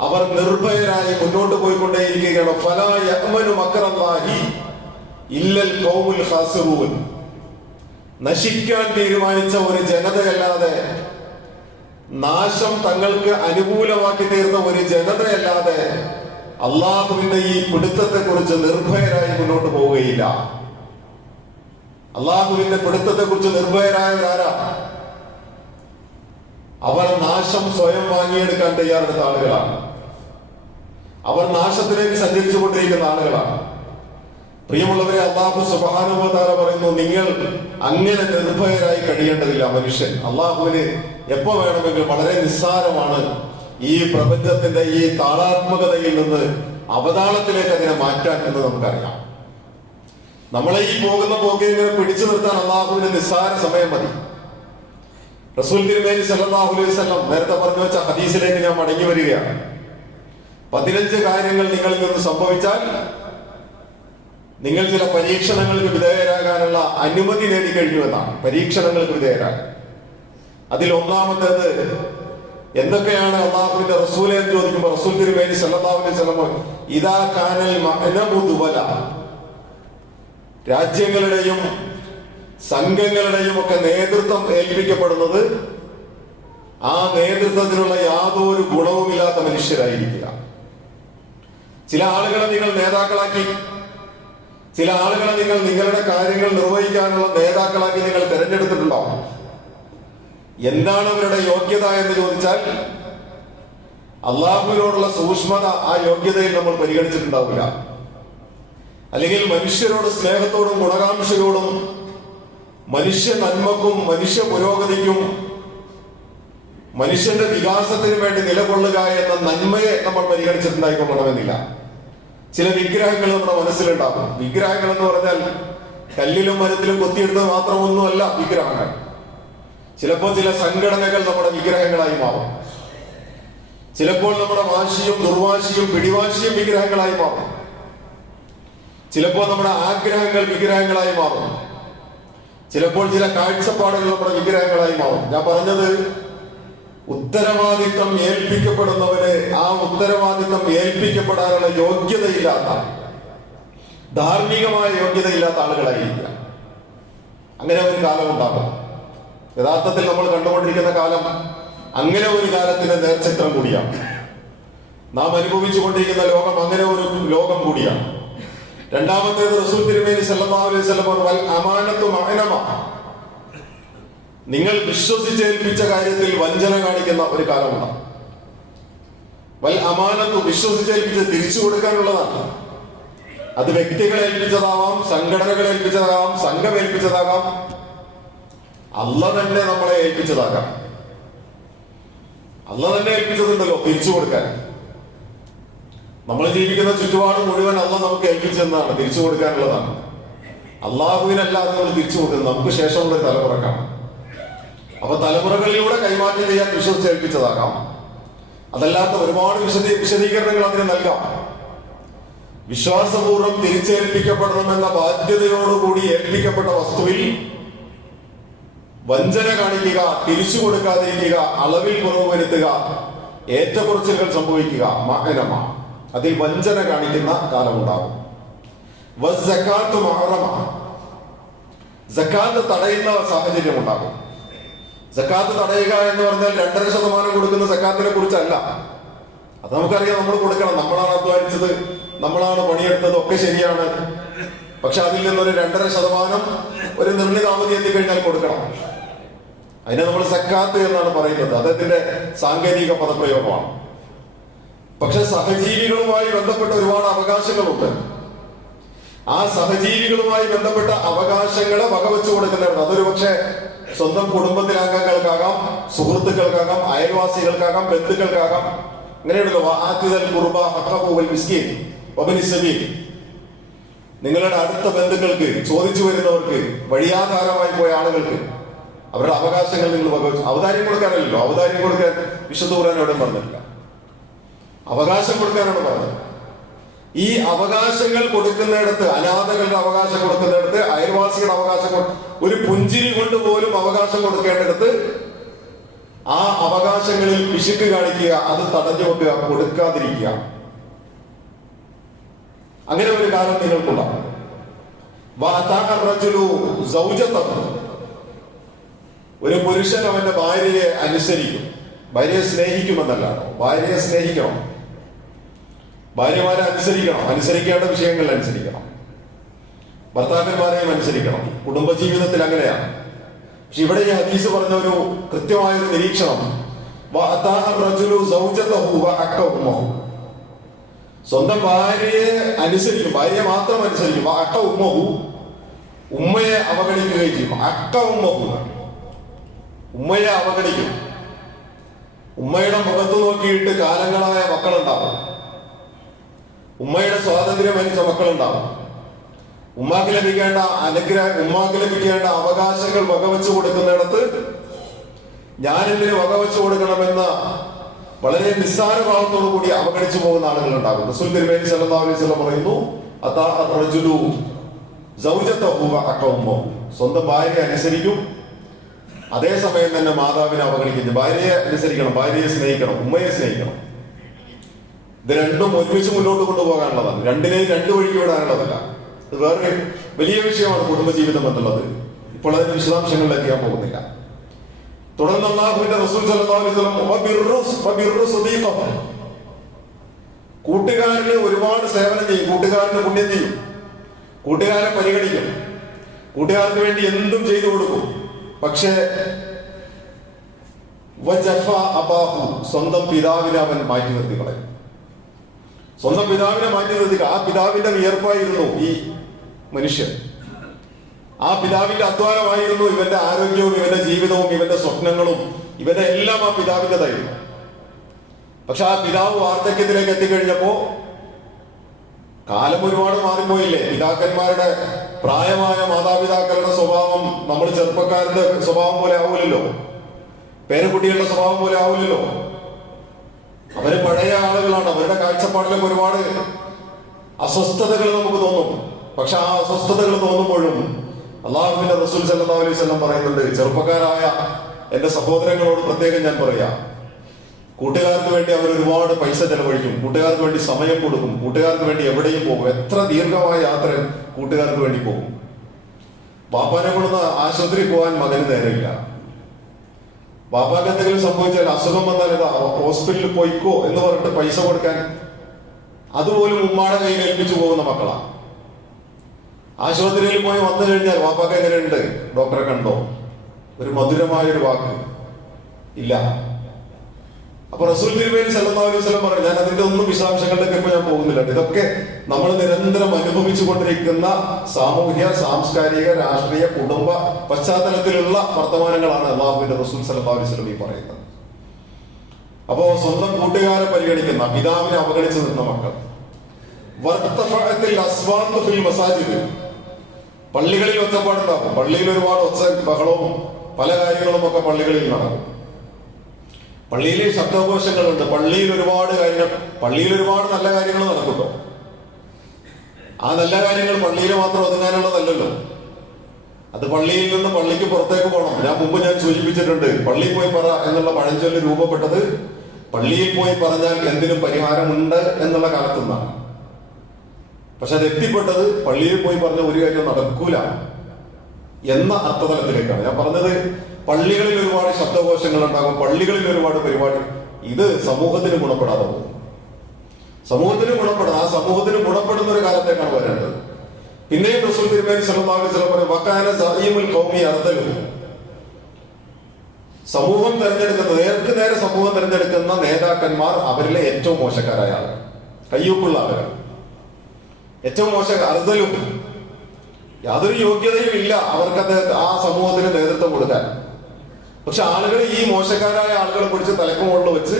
അവർ നിർഭയരായി മുന്നോട്ട് പോയിക്കൊണ്ടേയിരിക്കുകയാണ്. ഫലാ യഅ്മനു മക്റല്ലാഹി ഇല്ലൽ ഖൗമുൽ ഖാസിറൂൻ, നശിക്കാൻ തീരുമാനിച്ച ഒരു ജനതയല്ലാതെ, നാശം തങ്ങൾക്ക് അനുകൂലമാക്കി തീർന്ന ഒരു ജനതയല്ലാതെ അള്ളാഹുവിന്റെ ഈ പിടുത്തത്തെ കുറിച്ച് നിർഭയരായി മുന്നോട്ട് പോവുകയില്ല. അള്ളാഹുവിന്റെ പിടുത്തത്തെ കുറിച്ച് നിർഭയരായവരാരാ? അവർ നാശം സ്വയം വാങ്ങിയെടുക്കാൻ തയ്യാറെടുത്ത ആളുകളാണ്. അവർ നാശത്തിലേക്ക് സഞ്ചരിച്ചു കൊണ്ടിരിക്കുന്ന ആളുകളാണ്. പ്രിയമുള്ളവരെ, അല്ലാഹു സുബ്ഹാനഹു വ തആല പറയുന്നു, നിങ്ങൾ അങ്ങനെ നിർഭയരായി കഴിയേണ്ടതില്ല. മനുഷ്യൻ അള്ളാഹുവിന് എപ്പോ വേണമെങ്കിലും വളരെ നിസ്സാരമാണ് ഈ പ്രപഞ്ചത്തിന്റെ ഈ താളാത്മകതയിൽ നിന്ന് അവതാളത്തിലേക്ക് അതിനെ മാറ്റാൻ എന്ന് നമുക്കറിയാം. നമ്മളെ ഈ പോകുന്ന പോക്കിൽ ഇങ്ങനെ പിടിച്ചു നിർത്താൻ അള്ളാഹുവിന് നിസ്സാര സമയം മതി. റസൂൽ തിരുമേനി സല്ലല്ലാഹു അലൈഹി വസല്ലം നേരത്തെ പറഞ്ഞു വെച്ച ഹദീസിലേക്ക് ഞാൻ മടങ്ങി വരികയാണ്. 15 കാര്യങ്ങൾ നിങ്ങളിൽ നിന്ന് സംഭവിച്ചാൽ നിങ്ങൾ ചില പരീക്ഷണങ്ങൾക്ക് വിധേയരാകാനുള്ള അനുമതി നേടിക്കഴിഞ്ഞു എന്നാണ്. പരീക്ഷണങ്ങൾക്ക് വിധേയരാകാൻ. അതിൽ ഒന്നാമത്തേത് എന്തൊക്കെയാണ് അള്ളാഹുവിന്റെ റസൂലെ എന്ന് ചോദിക്കുമ്പോൾ റസൂൽ തിരുമേനി സല്ലല്ലാഹു അലൈഹി വസല്ലം ഇദാ കാനൽ മഅനബു ദുവല, രാജ്യങ്ങളുടെയും സംഘങ്ങളുടെയും ഒക്കെ നേതൃത്വം ഏൽപ്പിക്കപ്പെടുന്നത് ആ നേതൃത്വത്തിനുള്ള യാതൊരു ഗുണവുമില്ലാത്ത മനുഷ്യരായിരിക്കുക. ചില ആളുകളെ നിങ്ങൾ നേതാക്കളാക്കി, ചില ആളുകളെ നിങ്ങൾ നിങ്ങളുടെ കാര്യങ്ങൾ നിർവഹിക്കാനുള്ള നേതാക്കളാക്കി നിങ്ങൾ തിരഞ്ഞെടുത്തിട്ടുണ്ടാവും. എന്താണ് അവരുടെ യോഗ്യത എന്ന് ചോദിച്ചാൽ അള്ളാഹുവിനോടുള്ള സൂക്ഷ്മത ആ യോഗ്യതയിൽ നമ്മൾ പരിഗണിച്ചിട്ടുണ്ടാവില്ല. അല്ലെങ്കിൽ മനുഷ്യരോട് സ്നേഹത്തോടും ഗുണകാംക്ഷയോടും മനുഷ്യ നന്മക്കും മനുഷ്യ പുരോഗതിക്കും മനുഷ്യന്റെ വികാസത്തിനു വേണ്ടി നിലകൊള്ളുക എന്ന നന്മയെ നമ്മൾ പരിഗണിച്ചിട്ടുണ്ടായിക്കൊള്ളണമെന്നില്ല. ചില വിഗ്രഹങ്ങൾ നമ്മുടെ മനസ്സിലുണ്ടാകും. വിഗ്രഹങ്ങൾ എന്ന് പറഞ്ഞാൽ കല്ലിലും മരത്തിലും കൊത്തിയെടുത്തത് മാത്രമൊന്നുമല്ല വിഗ്രഹങ്ങൾ. ചിലപ്പോൾ ചില സംഘടനകൾ നമ്മുടെ വിഗ്രഹങ്ങളായി മാറും. ചിലപ്പോൾ നമ്മുടെ വാശിയും ദുർവാശിയും പിടിവാശിയും വിഗ്രഹങ്ങളായി മാറും. ചിലപ്പോൾ നമ്മുടെ ആഗ്രഹങ്ങൾ വിഗ്രഹങ്ങളായി മാറും. ചിലപ്പോൾ ചില കാഴ്ചപ്പാടുകൾ നമ്മുടെ വിഗ്രഹങ്ങളായി മാറും. ഞാൻ പറഞ്ഞത്, ഉത്തരവാദിത്തം ഏൽപ്പിക്കപ്പെടുന്നവന് ആ ഉത്തരവാദിത്തം ഏൽപ്പിക്കപ്പെടാനുള്ള യോഗ്യതയില്ലാത്ത, ധാർമ്മികമായ യോഗ്യതയില്ലാത്ത ആളുകളായിരിക്കുക. അങ്ങനെ ഒരു കാലം ഉണ്ടാകും. യഥാർത്ഥത്തിൽ നമ്മൾ കണ്ടുകൊണ്ടിരിക്കുന്ന കാലം അങ്ങനെ ഒരു കാലത്തിന്റെ നേർചിത്രം കൂടിയാണ്. നാം അനുഭവിച്ചു കൊണ്ടിരിക്കുന്ന ലോകം അങ്ങനെ ഒരു ലോകം കൂടിയാണ്. രണ്ടാമത്തേത് റസൂൽ തിരുമേനി സല്ലല്ലാഹു അലൈഹി വസല്ലം വൽ അമാനത്തു മഅനമ, നിങ്ങൾ വിശ്വസിച്ചേൽപ്പിച്ച കാര്യത്തിൽ വഞ്ചന കാണിക്കുന്ന ഒരു കാലമുണ്ട്. വൽ അമാനത്തു, വിശ്വസിച്ചേൽപ്പിച്ച് തിരിച്ചു കൊടുക്കാനുള്ളതാണ്. അത് വ്യക്തികളെ ഏൽപ്പിച്ചതാവാം, സംഘടനകളെ ഏൽപ്പിച്ചതാകാം, സംഘം ഏൽപ്പിച്ചതാകാം, അല്ലാഹ് തന്നെ നമ്മളെ ഏൽപ്പിച്ചതാകാം. അല്ലാഹ് തന്നെ ഏൽപ്പിച്ചതുണ്ടല്ലോ തിരിച്ചു കൊടുക്കാൻ. നമ്മൾ ജീവിക്കുന്ന ചുറ്റുപാട് മുഴുവൻ അല്ലാഹ് നമുക്ക് ഏൽപ്പിച്ചെന്നാണ്, തിരിച്ചു കൊടുക്കാനുള്ളതാണ്. അള്ളാഹുവിനല്ലാതെ നമ്മൾ തിരിച്ചു കൊടുക്കുന്നത് നമുക്ക് ശേഷമുള്ള തലമുറക്കാണ്. അപ്പൊ തലമുറകളിലൂടെ കൈമാറ്റം ചെയ്യാൻ വിശ്വസിച്ചേൽപ്പിച്ചതാകാം. അതല്ലാത്ത ഒരുപാട് വിശദീകരണങ്ങൾ അതിന് നൽകാം. വിശ്വാസപൂർവ്വം തിരിച്ചേൽപ്പിക്കപ്പെടണമെന്ന ബാധ്യതയോടുകൂടി ഏൽപ്പിക്കപ്പെട്ട വസ്തുവിൽ വഞ്ചന കാണിക്കുക, തിരിച്ചു കൊടുക്കാതിരിക്കുക, അളവിൽ കുറവ് വരുത്തുക, ഏറ്റക്കുറച്ചിലുകൾ സംഭവിക്കുക, മഅനമ, അതിൽ വഞ്ചന കാണിക്കുന്ന കാലമുണ്ടാകും. വസ്സകാത്തു മഹറമ, സക്കാത്ത് തടയുന്ന സാഹചര്യം ഉണ്ടാകും. സക്കാത്ത് തടയുക എന്ന് പറഞ്ഞാൽ 2.5% കൊടുക്കുന്ന സക്കാത്തിനെ കുറിച്ചല്ല. അത് നമുക്കറിയാം, നമ്മൾ കൊടുക്കണം. നമ്മളാണ് അധ്വാനിച്ചത്, നമ്മളാണ് പണിയെടുത്തത്, ഒക്കെ ശരിയാണ്. പക്ഷെ അതിൽ നിന്നൊരു 2.5% ഒരു നിർണിത അവധി എത്തിക്കഴിഞ്ഞാൽ കൊടുക്കണം. അതിനെ നമ്മൾ സക്കാത്ത് എന്നാണ് പറയുന്നത്. അദ്ദേഹത്തിന്റെ സാങ്കേതിക പദപ്രയോഗമാണ്. പക്ഷെ സഹജീവികളുമായി ബന്ധപ്പെട്ട ഒരുപാട് അവകാശങ്ങളുണ്ട്. ആ സഹജീവികളുമായി ബന്ധപ്പെട്ട അവകാശങ്ങളെ വകവെച്ചു കൊടുക്കുന്നുണ്ട്. അതൊരു പക്ഷെ സ്വന്തം കുടുംബത്തിലംഗങ്ങൾക്കാകാം, സുഹൃത്തുക്കൾക്കാകാം, അയൽവാസികൾക്കാകാം, ബന്ധുക്കൾക്കാകാം. അങ്ങനെയുണ്ടല്ലോ, നിങ്ങളുടെ അടുത്ത ബന്ധുക്കൾക്ക്, ചോദിച്ചു വരുന്നവർക്ക്, വഴിയാധാരമായി പോയ ആളുകൾക്ക് അവരുടെ അവകാശങ്ങൾ നിങ്ങൾ വകവെച്ചു. ഔദാര്യം കൊടുക്കാനല്ലോ, ഔദാര്യം കൊടുക്കാൻ വിശുദ്ധ ഖുർആൻ എവിടെയും പറഞ്ഞിട്ടില്ല. അവകാശം കൊടുക്കാനാണ് പറഞ്ഞത്. ഈ അവകാശങ്ങൾ കൊടുക്കുന്നിടത്ത്, അനാഥകളുടെ അവകാശം കൊടുക്കുന്നിടത്ത്, അയൽവാസികളുടെ അവകാശം, ഒരു പുഞ്ചിരി കൊണ്ട് പോലും അവകാശം കൊടുക്കേണ്ടിടത്ത് ആ അവകാശങ്ങളിൽ പിശുക്ക് കാണിക്കുക, അത് തടഞ്ഞു വെക്കുക, കൊടുക്കാതിരിക്കുക. അങ്ങനെ ഒരു കാലം നിങ്ങൾക്കുണ്ടാവും. ഒരു പുരുഷൻ അവന്റെ ഭാര്യയെ അനുസരിക്കും. ഭാര്യയെ സ്നേഹിക്കുമെന്നല്ലാണോ? ഭാര്യയെ സ്നേഹിക്കണം, ഭാര്യമാരെ അനുസരിക്കണം, അനുസരിക്കേണ്ട വിഷയങ്ങളിൽ അനുസരിക്കണം, ഭർത്താക്കന്മാരെയും അനുസരിക്കണം. കുടുംബജീവിതത്തിൽ അങ്ങനെയാണ്. പക്ഷെ ഇവിടെ ഈ ഹദീസ് പറഞ്ഞ ഒരു കൃത്യമായൊരു നിരീക്ഷണം, സ്വന്തം ഭാര്യയെ അനുസരിക്കും, ഭാര്യയെ മാത്രം അനുസരിക്കും. അക്ക ഉമ്മഹു, ഉമ്മയെ അവഗണിക്കുകയും ചെയ്യും. അക്ക ഉമ്മഹു, ഉമ്മയെ അവഗണിക്കും. ഉമ്മയുടെ മുഖത്ത് നോക്കിയിട്ട് കാലങ്ങളായ മക്കളുണ്ടാവും. ഉമ്മയുടെ സ്വാതന്ത്ര്യം അനുസരിച്ച മക്കളുണ്ടാവും. ഉമ്മാക്ക് ലഭിക്കേണ്ട അനുഗ്രഹം, ഉമ്മാക്ക് ലഭിക്കേണ്ട അവകാശങ്ങൾ വകവെച്ചു കൊടുക്കുന്നിടത്ത് ഞാനെന്തിന് വകവെച്ചു കൊടുക്കണമെന്ന വളരെ നിസ്സാര ഭാവത്തോടു കൂടി അവഗണിച്ചു പോകുന്ന ആളുകൾ ഉണ്ടാകും. റസൂൽ തിരുമേനി സല്ലല്ലാഹു അലൈഹി വസല്ലം പറയുന്നു, അതാ റജുലു സൗജതഹു വഅഖഉമു, സ്വന്തം ഭാര്യയെ അനുസരിക്കും, അതേസമയം തന്നെ മാതാവിനെ അവഗണിക്കുന്നു. ഭാര്യയെ അനുസരിക്കണം, ഭാര്യയെ സ്നേഹിക്കണം, ഉമ്മയെ സ്നേഹിക്കണം. ഇത് രണ്ടും ഒരുമിച്ച് മുന്നോട്ട് കൊണ്ടുപോകാനുള്ളതാണ്. രണ്ടിനെയും രണ്ടു വഴിക്ക് വിടാനുള്ളതല്ല. ഇത് വേറെ വലിയ വിഷയമാണ് കുടുംബജീവിതം എന്നുള്ളത്. ഇപ്പോൾ അതിന്റെ വിശദാംശങ്ങളിലേക്ക് ഞാൻ പോകുന്നില്ല. തുടർന്ന് അല്ലാഹുവിന്റെ റസൂൽ സല്ലല്ലാഹു അലൈഹി വസല്ലം കൂട്ടുകാരന് ഒരുപാട് സേവനം ചെയ്യും, കൂട്ടുകാരന് പുണ്യം ചെയ്യും, കൂട്ടുകാരെ പരിഗണിക്കും, കൂട്ടുകാർക്ക് വേണ്ടി എന്തും ചെയ്തു കൊടുക്കും. പക്ഷേ സ്വന്തം പിതാവിനെ അവൻ മാറ്റി നിർത്തി കളയും. സ്വന്തം പിതാവിനെ മാറ്റി നിർത്തി, ആ പിതാവിന്റെ വിയർപ്പായിരുന്നു ഈ മനുഷ്യൻ. ആ പിതാവിന്റെ അധ്വാനമായിരുന്നു ഇവന്റെ ആരോഗ്യവും ഇവന്റെ ജീവിതവും ഇവന്റെ സ്വപ്നങ്ങളും ഇവന്റെ എല്ലാം ആ പിതാവിൻ്റെതായിരുന്നു. പക്ഷെ ആ പിതാവ് വാർദ്ധക്യത്തിലേക്ക് എത്തിക്കഴിഞ്ഞപ്പോ കാലം ഒരുപാട് മാറിപ്പോയില്ലേ. പിതാക്കന്മാരുടെ പ്രായമായ മാതാപിതാക്കളുടെ സ്വഭാവം നമ്മൾ ചെറുപ്പക്കാരുടെ സ്വഭാവം പോലെ ആവൂലല്ലോ, പേരക്കുട്ടികളുടെ സ്വഭാവം പോലെ ആവൂലല്ലോ. അവര് പഴയ ആളുകളാണ്. അവരുടെ കാഴ്ചപ്പാടിലും ഒരുപാട് അസ്വസ്ഥതകൾ നമുക്ക് തോന്നും. പക്ഷെ ആ അസ്വസ്ഥതകൾ തോന്നുമ്പോഴും അല്ലാഹുവിന്റെ റസൂൽ സല്ലല്ലാഹു അലൈഹി വസല്ലം പറയുന്നുണ്ട്, ചെറുപ്പക്കാരായ എന്റെ സഹോദരങ്ങളോട് പ്രത്യേകം ഞാൻ പറയാം, കൂട്ടുകാർക്ക് വേണ്ടി അവർ ഒരുപാട് പൈസ ചെലവഴിക്കും, കൂട്ടുകാർക്ക് വേണ്ടി സമയം കൊടുക്കും, കൂട്ടുകാർക്ക് വേണ്ടി എവിടെയും പോകും. എത്ര ദീർഘമായ യാത്ര കൂട്ടുകാർക്ക് വേണ്ടി പോകും. ബാപ്പാനെ കൊണ്ടുവന്ന് ആശുപത്രി പോകാൻ മകന് നേരമില്ല. ബാപ്പാക്ക് എന്തെങ്കിലും സംഭവിച്ചാൽ, അസുഖം വന്നാൽ ഇതാ ഹോസ്പിറ്റലിൽ പോയിക്കോ എന്ന് പറഞ്ഞിട്ട് പൈസ കൊടുക്കാൻ അതുപോലും ഉമ്മാടെ കയ്യിൽ ഏൽപ്പിച്ചു പോകുന്ന മക്കളാണ്. ആശുപത്രിയിൽ പോയി വന്നു കഴിഞ്ഞാൽ ബാപ്പാക്ക് എങ്ങനെയുണ്ട്, ഡോക്ടറെ കണ്ടോ, ഒരു മധുരമായൊരു വാക്ക് ഇല്ല. അപ്പൊ റസൂൽ തിരുമേനി സല്ലല്ലാഹു അലൈഹി വസല്ലം പറഞ്ഞു, ഞാൻ അതിന്റെ ഒന്നും വിശദാംശങ്ങളിലേക്ക് ഇപ്പൊ ഞാൻ പോകുന്നില്ല. ഇതൊക്കെ നമ്മൾ നിരന്തരം അനുഭവിച്ചു കൊണ്ടിരിക്കുന്ന സാമൂഹ്യ, സാംസ്കാരിക, രാഷ്ട്രീയ, കുടുംബ പശ്ചാത്തലത്തിലുള്ള വർത്തമാനങ്ങളാണ് അല്ലാഹുവിന്റെ റസൂൽ സല്ലല്ലാഹു അലൈഹി വസല്ലം ഈ പറയുന്നത്. അപ്പോ സ്വന്തം കൂട്ടുകാരെ പരിഗണിക്കുന്ന, പിതാവിനെ അവഗണിച്ചു നിന്ന മക്കൾ. പള്ളികളിൽ ഒച്ചപ്പാടുണ്ടാകും. പള്ളിയിൽ ഒരുപാട് ഒച്ച ബഹളവും പല കാര്യങ്ങളും ഒക്കെ പള്ളികളിൽ നടക്കും. പള്ളിയിൽ ശബ്ദഘോഷങ്ങളുണ്ട്. പള്ളിയിൽ ഒരുപാട് കാര്യങ്ങൾ, പള്ളിയിൽ ഒരുപാട് നല്ല കാര്യങ്ങൾ നടക്കുമല്ലോ. ആ നല്ല കാര്യങ്ങൾ പള്ളിയിൽ മാത്രം ഒതുങ്ങാനുള്ളതല്ലല്ലോ. അത് പള്ളിയിൽ നിന്ന് പള്ളിക്ക് പുറത്തേക്ക് പോകണം. മുമ്പ് ഞാൻ സൂചിപ്പിച്ചിട്ടുണ്ട്, പള്ളിയിൽ പോയി പറ എന്നുള്ള പഴഞ്ചൊല്ല് രൂപപ്പെട്ടത് പള്ളിയിൽ പോയി പറഞ്ഞാൽ എന്തിനും പരിഹാരമുണ്ട് എന്നുള്ള കാലത്തു നിന്നാണ്. പക്ഷെ അത് എത്തിപ്പെട്ടത് പള്ളിയിൽ പോയി പറഞ്ഞ ഒരു കാര്യം നടക്കൂല എന്ന അർത്ഥതലത്തിലേക്കാണ്. ഞാൻ പറഞ്ഞത് പള്ളികളിൽ ഒരുപാട് ശബ്ദഘോഷങ്ങൾ ഉണ്ടാകും, പള്ളികളിൽ ഒരുപാട് പരിപാടി. ഇത് സമൂഹത്തിന് ഗുണപ്പെടാതെ പോകും. സമൂഹത്തിന് ഗുണപ്പെടുന്ന, ആ സമൂഹത്തിന് ഗുണപ്പെടുന്ന ഒരു കാലത്തേക്കാണ് വരേണ്ടത്. പിന്നെയും റസൂൽ തിരുമേനി സല്ലല്ലാഹു അലൈഹി വസല്ലം പറഞ്ഞു, വകാന സഈമുൽ ഖൗമി അർദലു. സമൂഹം തെരഞ്ഞെടുക്കുന്ന, നേർക്ക് നേരെ സമൂഹം തെരഞ്ഞെടുക്കുന്ന നേതാക്കന്മാർ അവരിലെ ഏറ്റവും മോശക്കാരായ ആളുകൾ, കയ്യൂക്കുള്ള ആളുകൾ, ഏറ്റവും അർദലും. യാതൊരു യോഗ്യതയും ഇല്ല അവർക്കത് ആ സമൂഹത്തിന് നേതൃത്വം കൊടുക്കാൻ. പക്ഷെ ആളുകൾ ഈ മോശക്കാരായ ആളുകളെ പിടിച്ച് തലക്കുമുകളിൽ വെച്ച്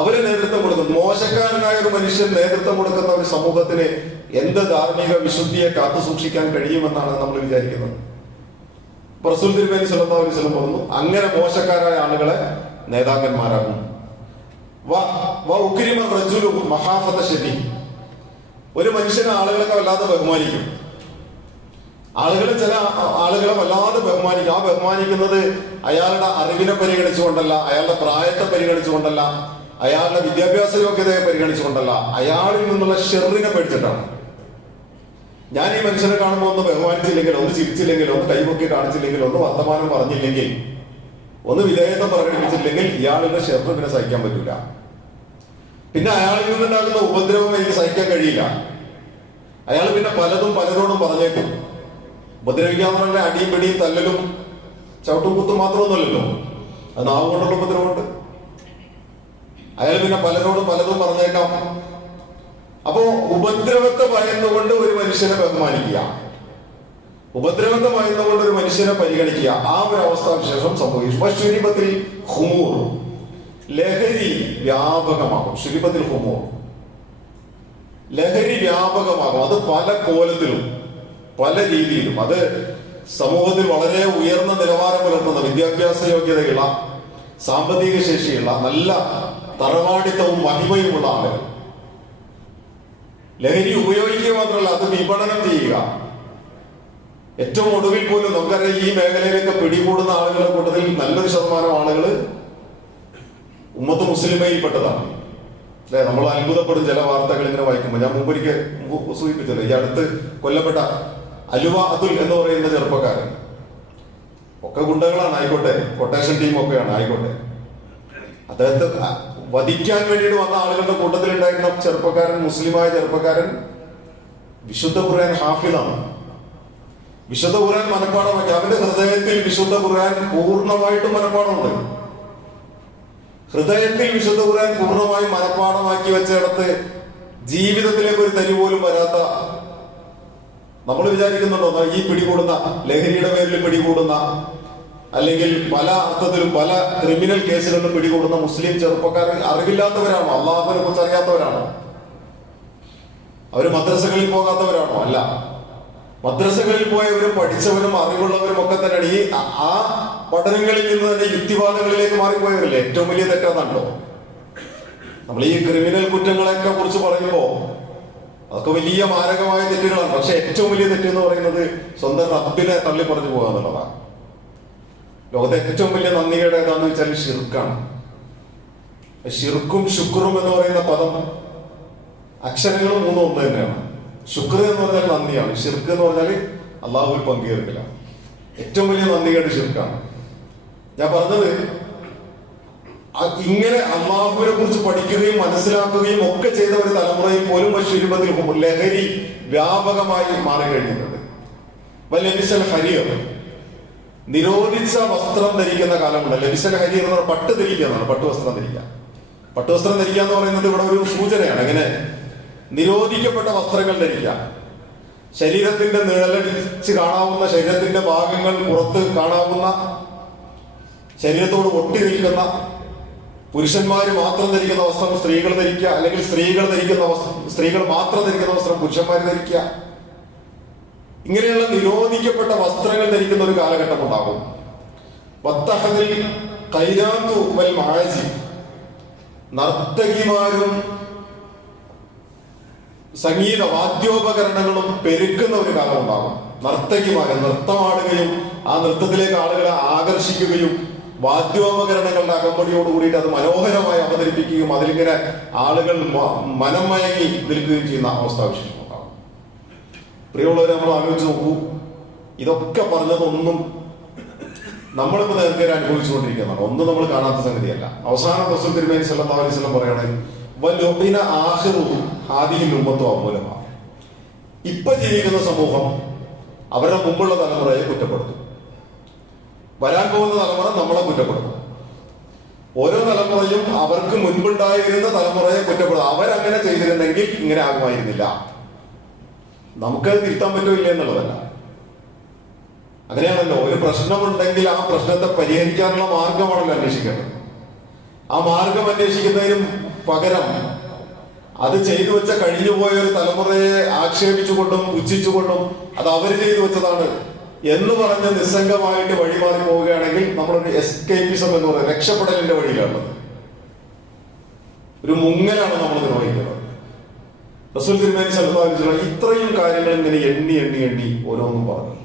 അവര് നേതൃത്വം കൊടുക്കും. മോശക്കാരനായ ഒരു മനുഷ്യൻ നേതൃത്വം കൊടുക്കുന്ന ഒരു സമൂഹത്തിന് എന്ത് ധാർമ്മിക വിശുദ്ധിയെ കാത്തു സൂക്ഷിക്കാൻ കഴിയുമെന്നാണ് നമ്മൾ വിചാരിക്കുന്നത്. റസൂൽ തിരുമേനി സല്ലല്ലാഹു അലൈഹി വസല്ലം പറഞ്ഞു, അങ്ങനെ മോശക്കാരായ ആളുകളെ നേതാക്കന്മാരാകും. ഒരു മനുഷ്യനെ ആളുകളൊക്കെ വല്ലാതെ ബഹുമാനിക്കും. ആളുകൾ ചില ആളുകളെ വല്ലാതെ ബഹുമാനിക്കും. ആ ബഹുമാനിക്കുന്നത് അയാളുടെ അറിവിനെ പരിഗണിച്ചുകൊണ്ടല്ല, അയാളുടെ പ്രായത്തെ പരിഗണിച്ചുകൊണ്ടല്ല, അയാളുടെ വിദ്യാഭ്യാസ യോഗ്യതയെ പരിഗണിച്ചുകൊണ്ടല്ല, അയാളിൽ നിന്നുള്ള ഷെറിനെ പേടിച്ചിട്ടാണ്. ഞാൻ ഈ മനുഷ്യനെ കാണുമ്പോൾ ഒന്ന് ബഹുമാനിച്ചില്ലെങ്കിൽ, ഒന്ന് ചിരിച്ചില്ലെങ്കിൽ, ഒന്ന് കൈപൊക്കി കാണിച്ചില്ലെങ്കിൽ, ഒന്ന് വർത്തമാനം പറഞ്ഞില്ലെങ്കിൽ, ഒന്ന് വിധേയത്വം പ്രകടിപ്പിച്ചില്ലെങ്കിൽ ഇയാളുടെ ഷെറ് പിന്നെ സഹിക്കാൻ പറ്റില്ല. പിന്നെ അയാളിൽ നിന്നുണ്ടാകുന്ന ഉപദ്രവം എനിക്ക് സഹിക്കാൻ കഴിയില്ല. അയാൾ പിന്നെ പലതും പലരോടും പറഞ്ഞേക്കും. ഉപദ്രവിക്കാന്ന് പറഞ്ഞാൽ അടിയും പിടിയും തല്ലലും ചവിട്ടും കുത്തും മാത്രമൊന്നുമല്ലല്ലോ, അത് നാവ് കൊണ്ടുള്ള ഉപദ്രവമുണ്ട്. അയാൾ പിന്നെ പലരോടും പലതും പറഞ്ഞേക്കാം. അപ്പോ ഉപദ്രവത്തെ ഭയന്നുകൊണ്ട് ഒരു മനുഷ്യനെ ബഹുമാനിക്കുക, ഉപദ്രവത്തെ ഭയന്നുകൊണ്ട് ഒരു മനുഷ്യനെ പരിഗണിക്കുക, ആ ഒരു അവസ്ഥാവിശേഷം സംഭവിച്ചു. ശുരിബത്തിൽ ഹുമൂർ, ലഹരി വ്യാപകമാകും. ശുരിബത്തിൽ ഹുമൂർ, ലഹരി വ്യാപകമാകും. അത് പല കോലത്തിലും പല രീതിയിലും. അത് സമൂഹത്തിൽ വളരെ ഉയർന്ന നിലവാരം പുലർത്തുന്ന, വിദ്യാഭ്യാസ യോഗ്യതയുള്ള, സാമ്പത്തിക ശേഷിയുള്ള, നല്ല തറവാടിത്തവും മഹിമയുമുള്ള ആളുകൾ ലഹരി ഉപയോഗിക്കുക മാത്രമല്ല അത് വിപണനം ചെയ്യുക. ഏറ്റവും ഒടുവിൽ പോലും നമുക്കറിയാം ഈ മേഖലയിലേക്ക് പിടികൂടുന്ന ആളുകളുടെ കൂട്ടത്തിൽ നല്ലൊരു ശതമാനം ആളുകൾ ഉമ്മത്ത് മുസ്ലിമയിൽപ്പെട്ടതാണ്. അല്ലെ, നമ്മൾ അത്ഭുതപ്പെടും ചില വാർത്തകൾ ഇങ്ങനെ വായിക്കുമ്പോൾ. ഞാൻ മുമ്പൊരിക്കൽ സൂചിപ്പിച്ചത് ഈ അടുത്ത് കൊല്ലപ്പെട്ട അലുവ അതുൽ എന്ന് പറയുന്ന ചെറുപ്പക്കാരൻ, ഒക്കെ ഗുണ്ടകളാണ്, ആയിക്കോട്ടെ, കൊട്ടേഷൻ ടീമൊക്കെയാണ്, ആയിക്കോട്ടെ. അദ്ദേഹത്തെ വധിക്കാൻ വേണ്ടിയിട്ട് വന്ന ആളുകളുടെ കൂട്ടത്തിലുണ്ടായിരുന്ന ചെറുപ്പക്കാരൻ, മുസ്ലിമായ ചെറുപ്പക്കാരൻ, വിശുദ്ധ ഖുർആൻ ഹാഫിളാണ്. വിശുദ്ധ ഖുർആൻ മനഃപ്പാടമാക്കി. അവന്റെ ഹൃദയത്തിൽ വിശുദ്ധ ഖുർആൻ പൂർണ്ണമായിട്ടും മനഃപ്പാടമുണ്ട്. ഹൃദയത്തിൽ വിശുദ്ധ ഖുർആൻ പൂർണ്ണമായും മനഃപ്പാടമാക്കി വെച്ചിടത്ത് ജീവിതത്തിലേക്ക് ഒരു തരി പോലും വരാത്ത, നമ്മൾ വിചാരിക്കുന്നുണ്ടോ ഈ പിടികൂടുന്ന, ലഹരിയുടെ പേരിൽ പിടികൂടുന്ന, അല്ലെങ്കിൽ പല അർത്ഥത്തിലും പല ക്രിമിനൽ കേസുകളിലും പിടികൂടുന്ന മുസ്ലിം ചെറുപ്പക്കാരൻ അറിവില്ലാത്തവരാണോ? അള്ളാഹുവിനെ കുറിച്ച് അറിയാത്തവരാണോ? അവര് മദ്രസകളിൽ പോകാത്തവരാണോ? അല്ല. മദ്രസകളിൽ പോയവരും പഠിച്ചവരും അറിവുള്ളവരും ഒക്കെ തന്നെയാണ്. ഈ ആ പഠനങ്ങളിൽ നിന്ന് തന്നെ യുക്തിവാദങ്ങളിലേക്ക് മാറിപ്പോയവരല്ലേ. ഏറ്റവും വലിയ തെറ്റാണല്ലോ നമ്മൾ ഈ ക്രിമിനൽ കുറ്റങ്ങളെയൊക്കെ കുറിച്ച് പറയുമ്പോൾ അതൊക്കെ വലിയ മാരകമായ തെറ്റുകളാണ്. പക്ഷെ ഏറ്റവും വലിയ തെറ്റ് എന്ന് പറയുന്നത് സ്വന്തം റബ്ബിനെ തള്ളി പറഞ്ഞു പോകുക എന്നുള്ളതാണ്. ലോകത്തെ ഏറ്റവും വലിയ നന്ദികേട് ഏതാന്ന് വെച്ചാൽ ഷിർക്കാണ്. ഷിർക്കും ശുക്രും എന്ന് പറയുന്ന പദം അക്ഷരങ്ങളും മൂന്നും ഒന്ന് തന്നെയാണ്. ശുക്ർ എന്ന് പറഞ്ഞാൽ നന്ദിയാണ്, ഷിർക്ക് എന്ന് പറഞ്ഞാൽ അള്ളാഹുവിൽ പങ്കുചേർക്കലാണ്. ഏറ്റവും വലിയ നന്ദികേട് ഷിർക്കാണ്. ഞാൻ പറഞ്ഞത് ഇങ്ങനെ അള്ളാഹുവിനെ കുറിച്ച് പഠിക്കുകയും മനസ്സിലാക്കുകയും ഒക്കെ ചെയ്ത ഒരു തലമുറയിൽ പോലും ശുരുപത്തിൽ ലഹരി വ്യാപകമായി മാറിക്കഴിഞ്ഞിട്ടുണ്ട്. ലബിസൽ ഹരിയർ, നിരോധിച്ച വസ്ത്രം ധരിക്കുന്ന കാലമുണ്ട്. ലബിസൽ ഹരിയർ എന്ന് പറഞ്ഞാൽ പട്ട് ധരിക്കുക എന്നാണ്. പട്ടുവസ്ത്രം ധരിക്കുക. പട്ടുവസ്ത്രം ധരിക്കുക എന്ന് പറയുന്നത് ഇവിടെ ഒരു സൂചനയാണ്. എങ്ങനെ നിരോധിക്കപ്പെട്ട വസ്ത്രങ്ങൾ ധരിക്കുക, ശരീരത്തിന്റെ നിഴലടിച്ച് കാണാവുന്ന, ശരീരത്തിന്റെ ഭാഗങ്ങൾ പുറത്ത് കാണാവുന്ന, ശരീരത്തോട് ഒട്ടി നിൽക്കുന്ന, പുരുഷന്മാര് മാത്രം ധരിക്കുന്ന വസ്ത്രം സ്ത്രീകൾ ധരിക്കുക, അല്ലെങ്കിൽ സ്ത്രീകൾ മാത്രം ധരിക്കുന്ന വസ്ത്രം പുരുഷന്മാർ ധരിക്കുക. ഇങ്ങനെയുള്ള നിരോധിക്കപ്പെട്ട വസ്ത്രങ്ങൾ ധരിക്കുന്ന ഒരു കാലഘട്ടം ഉണ്ടാകും. നർത്തകിമാരും സംഗീത വാദ്യോപകരണങ്ങളും പെരുക്കുന്ന ഒരു കാലം ഉണ്ടാകും. നർത്തകിമാര് നൃത്തമാടുകയും ആ നൃത്തത്തിലേക്ക് ആളുകളെ ആകർഷിക്കുകയും വാദ്യോപകരണങ്ങളുടെ അകമ്പടിയോട് കൂടിയിട്ട് അത് മനോഹരമായി അവതരിപ്പിക്കുകയും അതിലിങ്ങനെ ആളുകൾ മനം മയങ്ങി നിൽക്കുകയും ചെയ്യുന്ന അവസ്ഥാവിശേഷം ഉണ്ടാകും. പ്രിയമുള്ളവരെ, നമ്മൾ ആലോചിച്ച് നോക്കൂ. ഇതൊക്കെ പറഞ്ഞതൊന്നും നമ്മളിപ്പോ നേരത്തെ അനുഭവിച്ചുകൊണ്ടിരിക്കുന്നതാണ്. ഒന്നും നമ്മൾ കാണാത്ത സംഗതിയല്ല. അവസാന റസൂൽ തിരുമേനി സല്ലല്ലാഹു അലൈഹി വസല്ലം പറയുകയാണെങ്കിൽ ഇപ്പൊ ജീവിക്കുന്ന സമൂഹം അവരുടെ മുമ്പുള്ള തലമുറയെ കുറ്റപ്പെടുത്തും. വരാൻ പോകുന്ന തലമുറ നമ്മളെ കുറ്റപ്പെടുത്തും. ഓരോ തലമുറയും അവർക്ക് മുൻപുണ്ടായിരുന്ന തലമുറയെ കുറ്റപ്പെടുത്തും. അവരങ്ങനെ ചെയ്തിരുന്നെങ്കിൽ ഇങ്ങനെ ആകുമായിരുന്നില്ല. നമുക്കത് തിരുത്താൻ പറ്റില്ല എന്നുള്ളതല്ല. അങ്ങനെയാണല്ലോ, ഒരു പ്രശ്നമുണ്ടെങ്കിൽ ആ പ്രശ്നത്തെ പരിഹരിക്കാനുള്ള മാർഗമാണല്ലോ അന്വേഷിക്കേണ്ടത്. ആ മാർഗം അന്വേഷിക്കുന്നതിനും പകരം അത് ചെയ്തു വെച്ച കഴിഞ്ഞുപോയ ഒരു തലമുറയെ ആക്ഷേപിച്ചുകൊണ്ടും പുച്ഛിച്ചുകൊണ്ടും അത് അവർ ചെയ്തു വെച്ചതാണ് എന്ന് പറഞ്ഞ് നിസ്സംഗമായിട്ട് വഴിമാറി പോവുകയാണെങ്കിൽ നമ്മളൊരു എസ്കേപ്പിസം എന്ന് പറയുന്നത് രക്ഷപ്പെടലിന്റെ വഴിയിലാണുള്ളത്. ഒരു മുങ്ങലാണ് നമ്മൾ നിർവഹിക്കുന്നത്. റസൂൽ തിരുമേനി സല്ലല്ലാഹു അലൈഹി വസല്ലം ഇത്രയും കാര്യങ്ങൾ ഇങ്ങനെ എണ്ണി ഓരോന്നും പറഞ്ഞു.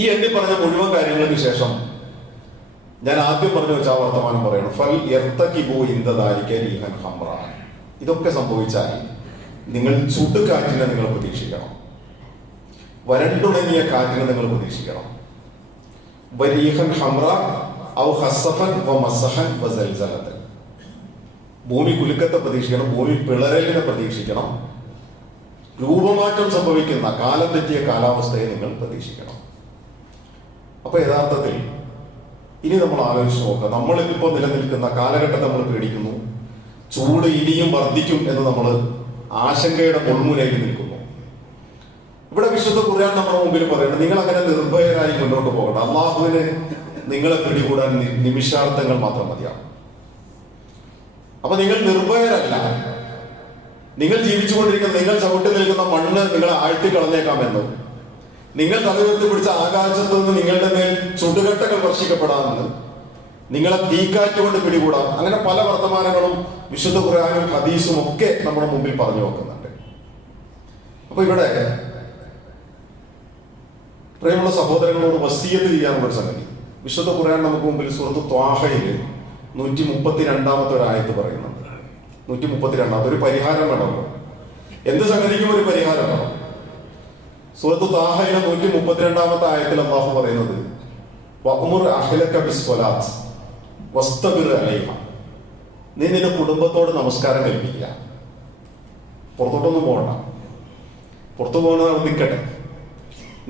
ഈ എണ്ണി പറഞ്ഞ മുഴുവൻ കാര്യങ്ങൾക്ക് ശേഷം ഞാൻ ആദ്യം പറഞ്ഞു വെച്ച ആ വർത്തമാനം പറയണം. ഫൽ യർതകിബു ഇൻദ ദാലിക റീഹൻ ഹംറ. ഇതൊക്കെ സംഭവിച്ചാൽ നിങ്ങൾ ചുടുകാറ്റിനെ നിങ്ങൾ പ്രതീക്ഷിക്കണം, വരണ്ടുണങ്ങിയ കാറ്റിനെ നിങ്ങൾ പ്രതീക്ഷിക്കണം. വരീഹൻ ഹംറ ഔ ഹസഫൻ വമസഹൻ വസൽസലതൻ. ഭൂമി കുലുക്കത്തെ പ്രതീക്ഷിക്കണം, ഭൂമി പിളരലിനെ പ്രതീക്ഷിക്കണം, രൂപമാറ്റം സംഭവിക്കുന്ന കാലം തെറ്റിയ കാലാവസ്ഥയെ നിങ്ങൾ പ്രതീക്ഷിക്കണം. അപ്പൊ യഥാർത്ഥത്തിൽ ഇനി നമ്മൾ ആലോചിച്ച് നോക്കുക. നമ്മളിപ്പോ നിലനിൽക്കുന്ന കാലഘട്ടത്തെ നമ്മൾ പേടിക്കുന്നു. ചൂട് ഇനിയും വർദ്ധിക്കും എന്ന് നമ്മൾ ആശങ്കയുടെ മുൾമുനയിൽ നിൽക്കുന്നു. ഇവിടെ വിശുദ്ധ ഖുർആൻ നമ്മുടെ മുമ്പിൽ പറയുന്നത് നിങ്ങൾ അങ്ങനെ നിർഭയരായി മുന്നോട്ട് പോകണം. അള്ളാഹുവിന് നിങ്ങളെ പിടികൂടാൻ നിമിഷാർത്ഥങ്ങൾ മാത്രം മതിയാണ്. അപ്പൊ നിങ്ങൾ നിർഭയരല്ല. നിങ്ങൾ ജീവിച്ചുകൊണ്ടിരിക്കുന്ന, നിങ്ങൾ ചവിട്ടി നിൽക്കുന്ന മണ്ണ് നിങ്ങളെ ആഴ്ത്തിക്കളഞ്ഞേക്കാമെന്ന്, നിങ്ങൾ തലയുയർത്തി പിടിച്ച ആകാശത്ത് നിന്ന് നിങ്ങളുടെ മേൽ ചുടുകട്ടകൾ വർഷിക്കപ്പെടാമെന്ന്, നിങ്ങളെ തീക്കാറ്റ് കൊണ്ട് പിടികൂടാം. അങ്ങനെ പല വർത്തമാനങ്ങളും വിശുദ്ധ ഖുർആനും ഹദീസും ഒക്കെ നമ്മുടെ മുമ്പിൽ പറഞ്ഞു വെക്കുന്നുണ്ട്. അപ്പൊ ഇവിടെ പ്രിയമുള്ള സഹോദരങ്ങളോട് വസിയത്ത് ചെയ്യാനുള്ള ഒരു സംഗതി. വിശുദ്ധ ഖുർആൻ നമുക്ക് മുമ്പിൽ സൂറത്ത് ത്വാഹയിൽ 132 ഒരു ആയത്ത് പറയുന്നുണ്ട്. 132 ഒരു പരിഹാരം വേണമല്ലോ. എന്ത് സംഗതിക്കും ഒരു പരിഹാരം വേണം. സൂറത്ത് ത്വാഹയിലെ 132 ആയത്തിൽ അല്ലാഹു പറയുന്നത് വഅ്മുർ അഹ്ലക ബിസ്സലാത്ത് വസ്തബിർ അലൈഹ. നീ നിന്റെ കുടുംബത്തോട് നമസ്കാരം കൽപ്പിക്കുക. പുറത്തോട്ടൊന്നും പോകണ്ട, പുറത്തു പോകുന്നത് നിൽക്കട്ടെ.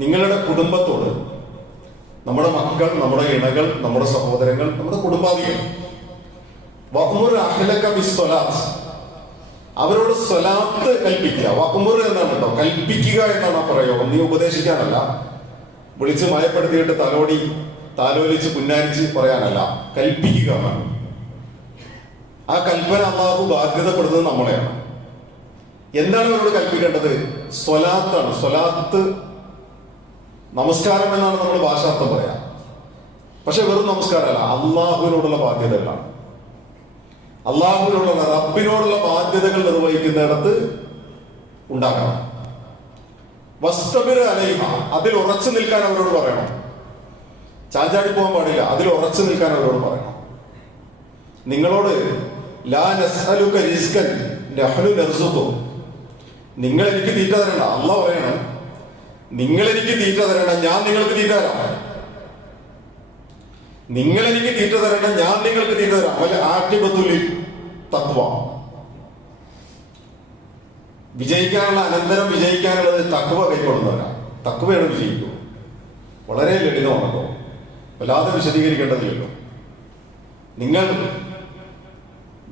നിങ്ങളുടെ കുടുംബത്തോട്, നമ്മുടെ മക്കൾ, നമ്മുടെ ഇണകൾ, നമ്മുടെ സഹോദരങ്ങൾ, നമ്മുടെ കുടുംബാദികൾ, വഅ്മുർ അഹ്ലക ബിസ്സലാത്ത്, അവരോട് സ്വലാത്ത് കൽപ്പിക്കുക. വഅ്മുർ എന്നാണ് കേട്ടോ, കൽപ്പിക്കുക എന്നാണ് ആ പ്രയോഗം. നീ ഉപദേശിക്കാനല്ല, വിളിച്ച് മയപ്പെടുത്തിയിട്ട് താലോലിച്ച് പുന്നാരിച്ച് പറയാനല്ല, കൽപ്പിക്കുക എന്നാണ്. ആ കൽപ്പന അല്ലാഹു ബാധ്യതപ്പെടുന്നത് നമ്മളെയാണ്. എന്താണ് അവരോട് കൽപ്പിക്കേണ്ടത്? സ്വലാത്താണ്. സ്വലാത്ത് നമസ്കാരം എന്നാണ് നമ്മൾ ഭാഷാർത്ഥം പറയാം. പക്ഷെ വെറും നമസ്കാരമല്ല, അള്ളാഹുവിനോടുള്ള ബാധ്യതകളാണ്. അള്ളാഹുവിനോടുള്ള, റബ്ബിനോടുള്ള ബാധ്യതകൾ നിർവഹിക്കുന്നിടത്ത് ഉണ്ടാക്കണം. വസ്തബിർ അലൈഹ, അതിൽ ഉറച്ചു നിൽക്കാൻ അവരോട് പറയണം. ചാഞ്ചാടി പോകാൻ പാടില്ല, അതിൽ ഉറച്ചു നിൽക്കാൻ അവരോട് പറയണം. നിങ്ങളോട് ലാ നസ്അലുക റിസ്കൻ നഹ്നു നർസുഖു, നിങ്ങൾ എനിക്ക് തീറ്റ തരണ്ട. അല്ലാഹു പറയണം, നിങ്ങൾ എനിക്ക് തീറ്റ തരണ്ട, ഞാൻ നിങ്ങൾക്ക് തീറ്റ തരാം. നിങ്ങൾ എനിക്ക് തീറ്റ തരണ്ട, ഞാൻ നിങ്ങൾക്ക് തീറ്റ തരാം. അല്ല ആഖിബത്തുൽ തഖ്വ, വിജയിക്കാനുള്ള, അനന്തരം വിജയിക്കാനുള്ളത് തഖ്വ കൈക്കൊള്ളുന്നവരാണ്. തഖ്വയാണ് വിജയിക്കുക. വളരെ ലളിതമാണല്ലോ, വല്ലാതെ വിശദീകരിക്കേണ്ടതില്ലല്ലോ.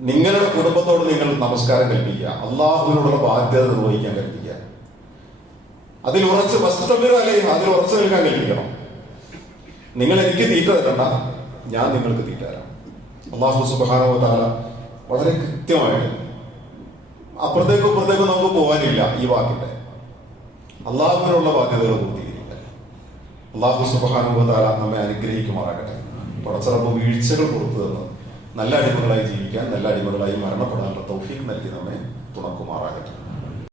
നിങ്ങളുടെ കുടുംബത്തോട് നിങ്ങൾ നമസ്കാരം കൽപ്പിക്കുക, അള്ളാഹുവിനോടുള്ള ബാധ്യത നിർവഹിക്കാൻ കൽപ്പിക്കുക. അതിൽ ഉറച്ച് വസ്തബിർ അലൈഹ, അതിൽ ഉറച്ചു നിൽക്കാൻ കൽപ്പിക്കണം. നിങ്ങൾ എനിക്ക് തീറ്റ തരണ്ട, ഞാൻ നിങ്ങൾക്ക് തീറ്റ തരാം. അല്ലാഹു സുബ്ഹാനഹു വ തആല വളരെ കൃത്യമായിട്ട്, അപ്പുറത്തേക്കും ഇപ്പുറത്തേക്കും നമുക്ക് പോകാനില്ല ഈ വാക്കിന്റെ. അള്ളാഹുവിനുള്ള ബാധ്യതകൾ പൂർത്തീകരിക്കുക. അല്ലാഹു സുബ്ഹാനഹു വ തആല നമ്മെ അനുഗ്രഹിക്കുമാറാകട്ടെ. പടച്ചറബ് വീഴ്ചകൾ പുറത്തു തന്ന് നല്ല അടിമകളായി ജീവിക്കാൻ, നല്ല അടിമകളായി മരണപ്പെടാനുള്ള തൗഫീഖ് നൽകി നമ്മെ തുണക്കുമാറാകട്ടെ.